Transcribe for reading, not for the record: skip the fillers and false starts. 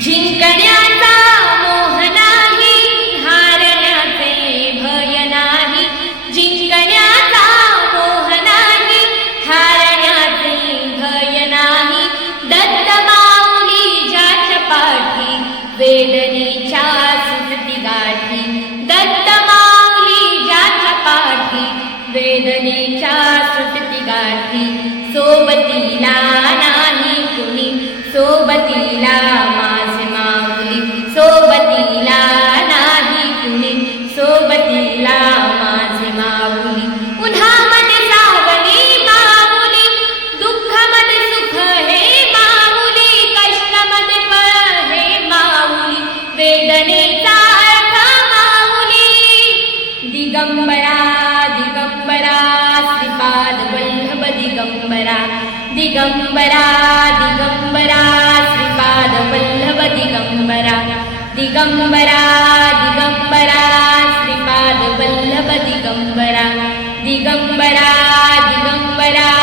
जिंकण्याचा मोह नाही, हारण्याचे भय नाही. जिंकण्याचा मोह नाही, हारण्याचे भय नाही. दत्त माऊली ज्याच्या पाठी, वेदनेच्या सुटती गाठी. दत्त माऊली ज्याच्या पाठी, वेदनेच्या सुटती गाठी. सोबतीला नाही कुणी, सोबतीला माझे माऊली. सोबतीला नाही कुणी, सोबतीला माझे माऊली. उन्हामध्ये सावली माऊली, दुःखामध्ये सुख हे माऊली. कष्टामध्ये फळ हे माऊली, वेदनेचा अर्थ माऊली. दिगंबरा दिगंबरा श्रीपाद वल्लभ दिगंबरा. दिगंबरा दिगंबरा श्रीपाद वल्लभ दिगंबरा. दिगंबरा दिगंबरा श्रीपाद वल्लभ दिगंबरा. दिगंबरा दिगंबरा